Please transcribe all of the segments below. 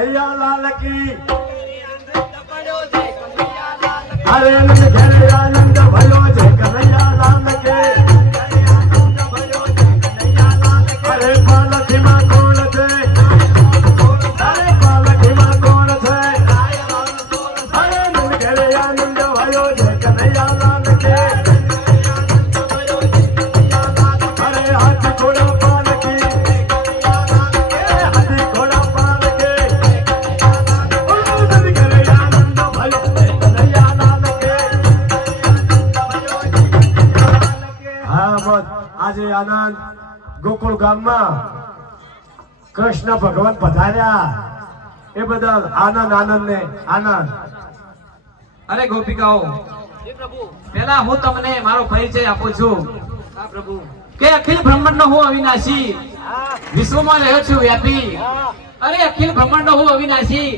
કનૈયા લાલ કી અરે નંદ ઘરે આનંદ ભયો છે કનૈયા લાલ કે અરે પાલખીમાં કોણ છે અરે પાલખીમાં કોણ છે અરે નંદ ઘરે આનંદ ભયો છે કનૈયા લાલ કે અરે હાથી ઘોડા પાલકી હાથી ઘોડા પાલકી નંદ ઘરે આનંદ ભયો છે કનૈયા લાલ કે હા બસ આજે આનંદ ગોકુળ ગામમાં કૃષ્ણ ભગવાન પધાર્યા એ બદલ આનંદ આનંદ ને આનંદ. અરે ગોપિકાઓ, પેલા હું તમને મારો પરિચય આપું છું કે અખિલ બ્રહ્માંડ નો હું અવિનાશી, વિશ્વમાં રહ્યો છું વ્યાપી. અરે અખિલ બ્રહ્માંડ નો હું અવિનાશી,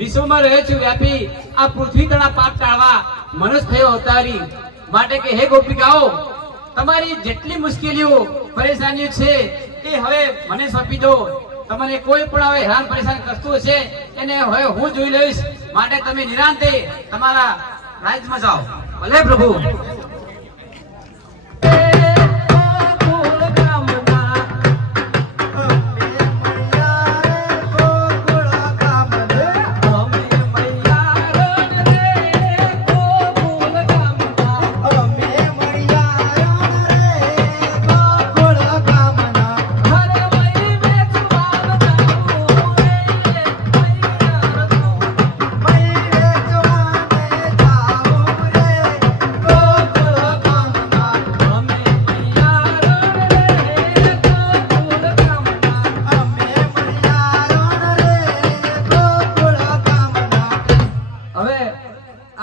વિશ્વમાં રહ્યો છું વ્યાપી. આ પૃથ્વી તળા પાપ ટાળવા મનુષ્ય થયો અવતારી. માટે કે હે ગોપિકાઓ, તમારી જેટલી મુશ્કેલીઓ પરેશાનીઓ છે એ હવે મને સોંપી દો. તમને કોઈ પણ હવે હેરાન પરેશાન કરતું હશે એને હવે હું જોઈ લઈશ. માટે તમે નિરાંતે તમારા રાજમાં જાઓ. ભલે પ્રભુ.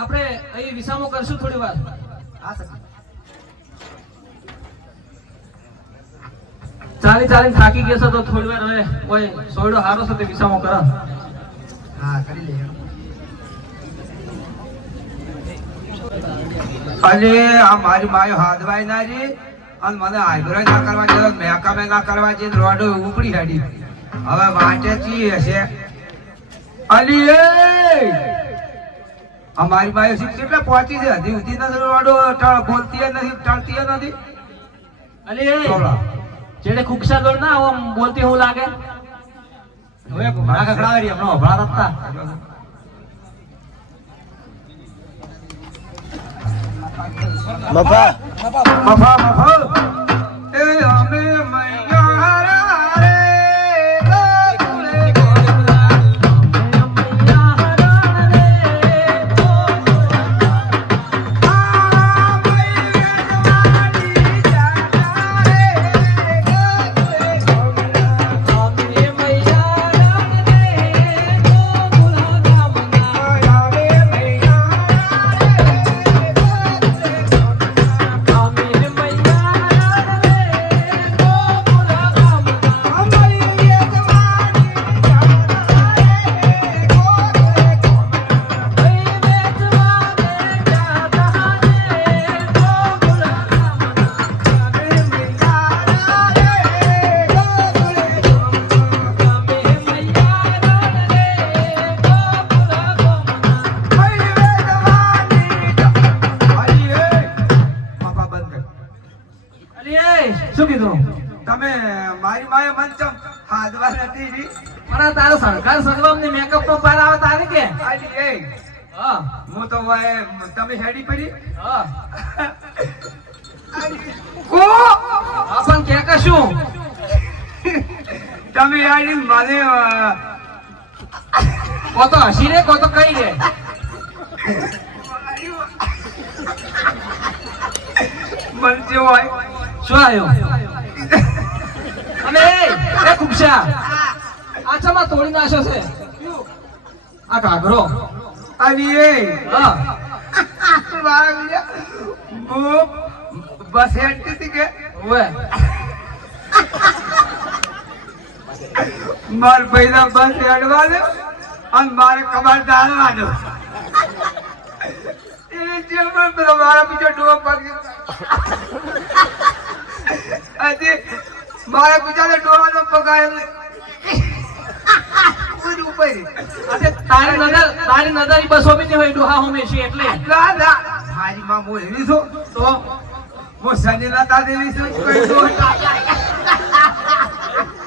આપણે અહીં વિસામો કરશું થોડી વાર. ચાલી ચાલીને થાકી ગયા છો તો થોડી વાર હવે કોઈ સોયડો હારો છે તે વિસામો કરો. હા કરી લે. અરે આ મારી માયો હાથવાય ના રી અને મને આઈબ્રો ના કરવા દે, મેકઅપ ના કરવા દે, રોડો ઉપડી હેડી. હવે વાંચે ચી હશે અલી એ અમારી બાયો સીટ કેટલા પહોંચી છે હજી ઉધી નથી રોડો બોલતી નથી, ટળતી નથી. અલી જેડે કુકસા દોડ ના આમ બોલતી હું લાગે. હવે ભણા કકડાવી હમણાં ભણા હતા. મફા મફા મફા એ અમે મૈયારા રે ગોકુળે શું કીધું તમે મારી માયો મંચમ હાથવા નથી રી. પણ તારો સરકાર સગવામ ને મેકઅપ નો પાર આવે તારે કે અલી એ હા હું તો હવે તમે હેડી પડી હા કો આપણ કે કશું તમે હેડી મને કો તો હસી રે કો તો કઈ રે. મંચે હોય શું આવ્યો અને એ કુકસા આચામાં તોડી નાખ્યો છે આ ઘાઘરો. અલી એ હા હું બસ હેડતી હતી કે ઓએ માર પૈસા બસ હેડવા દો અને મારે કબાટ ડાળવા દો. એ જેમાં પેલો મારા બીજો ડોબ પડી હજી મારા બીજાને ડોવાનો પગાર પૂરી ઉપર અરે તારી નજર ઈ બસો બી નહીં હોય ડોહા હોમેશી એટલે ના ના મારી માં હું એવી છું તો હું સનીલતા દેવી છું કોઈ તો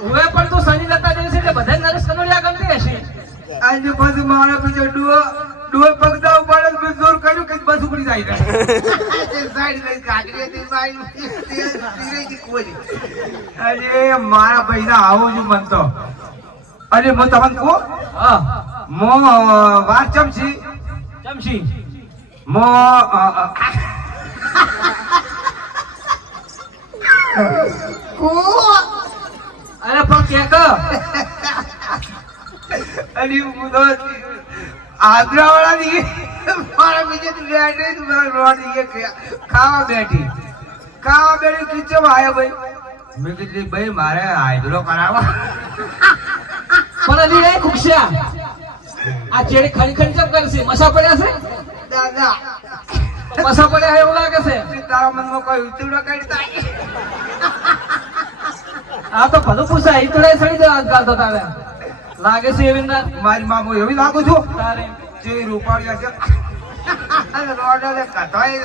હવે પણ તું સની લતા દેવી છે એટલે બધા નરેશ કનોડિયા ગમતી હશે આજે પછી મારા બીજો ડુઓ પગદા ઉપાડે મેં જોર કર્યું કે બસ ઉપડી જાય તે સાઈડ લઈ કાઢી હતી સાઈડ તીરે કોઈ અરે મારા પૈસા આવો જ મન તો અરે હું તમને કહું હા મો વાત ચમચી ચમશી મો અરે પણ કેક અરે મુદો આગ્રાવાળા ની મારા બીજે લેડે મારા રોડી ખાવા બેઠી કિચન આયો ભાઈ મેં કીધું ભાઈ મારે હાઈડ્રો કરાવવા પણ અલી એ ખુશિયા આ ચેડી ખડી ખડી ચપ કરશે મસા પડ્યા છે દાદા મસા પડ્યા એવું લાગે છે તારા મનમાં કોઈ ઉતરડો કાઢી થાય આ તો ભલું પૂછાય ઈ તોડે સડી જવા આજકાલ તો તારે લાગે છે એવિંદર મારી માં હું એવી લાગુ છું તારે જે રૂપાળિયા છે રોડે કતોય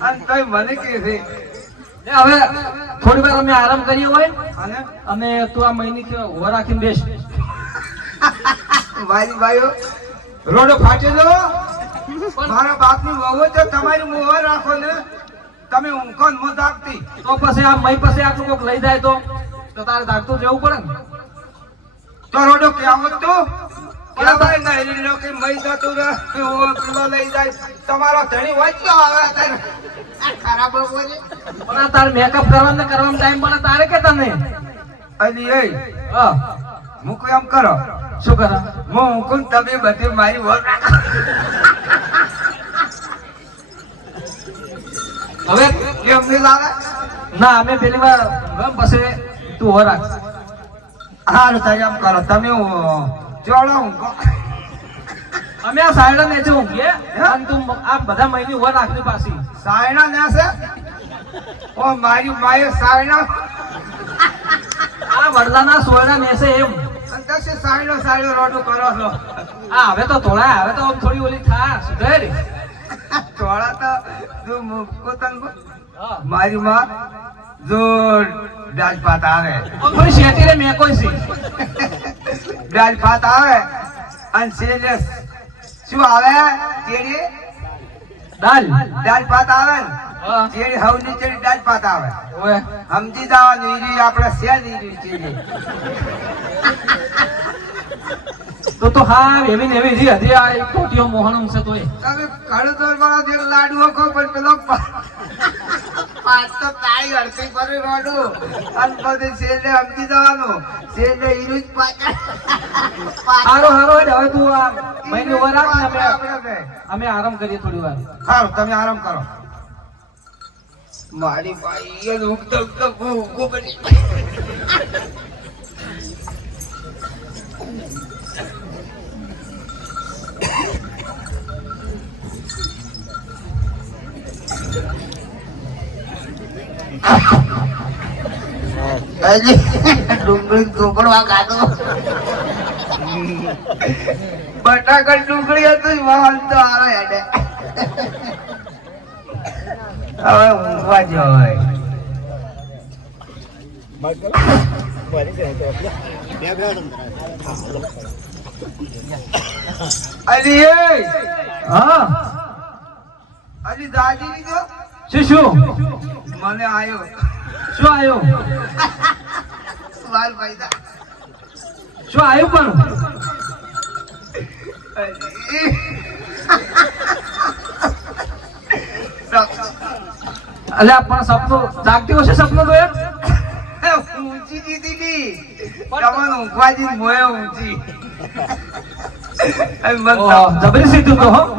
અને તોય મને કે છે લે હવે થોડી વાર અમે આરામ કરીએ હોય અને અને તું આ મહિની ઉભા રાખીને બેસ મારી ભાઈઓ રોડો ફાટેલો મારા બાપની વહુ તો તમારી મોહર રાખો ને તમે ઊંઘો ન દાગતી તો પછી આ મય પછી આટલું કોક લઈ જાય તો તારે દાગતું જવું પડે ને તો રોડો કેવો તો કેવાય નહીં લો કે મય જતો રે પેલો લઈ જાય તમારો ધણી વાંચ્યો આવે તારે ખરાબ બોલે પણ આ તારે મેકઅપ કરવાનો ટાઈમ પડે તારે કે તને અલી એ હા હું કોઈ આમ કરો શું કરે હું ઊંઘું ને તમે બધી મારી વહુ રાખો હવે કેમ નહીં લાગે ના અમે પેલી વાર પછી તું ઉભો રાખ હારું થાય એમ કરો તમે ચોળો ઊંઘો અમે આ સાયડા નેચે ઊંઘીએ અને તું આ બધા મહિની ઉભા રાખની પાછી સાયણા નેસે ઓ મારી માએ સાયણા આ વડલાના સોયડા નેસે એમ અંતસે સાયણો રોડો કરો છો આ હવે તો તોળાય હવે તો આમ થોડી ઓલી થા સુધરે ચોળા તો જો મુકો તન હા મારી માં જો દાળ ભાત આવે થોડી શેતી રે મેં કોઈ છે દાળ ભાત આવે અને સેલે શું આવે ચેડી દાલ ભાત આવે ને હા ચેડી હવની ચેડી દાળ ભાત આવે ઓય સમજી જવાનું ઈરી આપણે શેર ઈરી ચેડી તો હા એવી ને એવી રી હજી આ એક ટોટીઓ મોહનમ છે તોય તમે કડતર વાળા દેર લાડુ કો પણ પેલો પાંચ તો કાઈ અડતી પર રોડો અને પછી સેલે સમજી જવાનું સેલે ઈરી જ પાકા હારો હવે તું આ મહિને ઉભા રાખ ને આપણે અમે આરામ કરીએ થોડી વાર ખાઓ તમે આરામ કરો મારી ભાઈ એ ઉગતો ઉગતો બની ડુંગળી ચોપડવા કાઢો બટાકા ડુંગળી હતું વાહન તો આરો હેડે હવે ઊંઘવા જવાય અલી એ હા અલી દાદી લીધો શું મને આયો શું આવ્યો વાલ ભાઈ શું આવ્યું પણ અલ્યા પણ સપનું જાગતી હશે સપનું તો એમ ઊંચી દીધી ની તમને ઊંઘવા જી મોય ઊંચી જબરી સીધું તો હો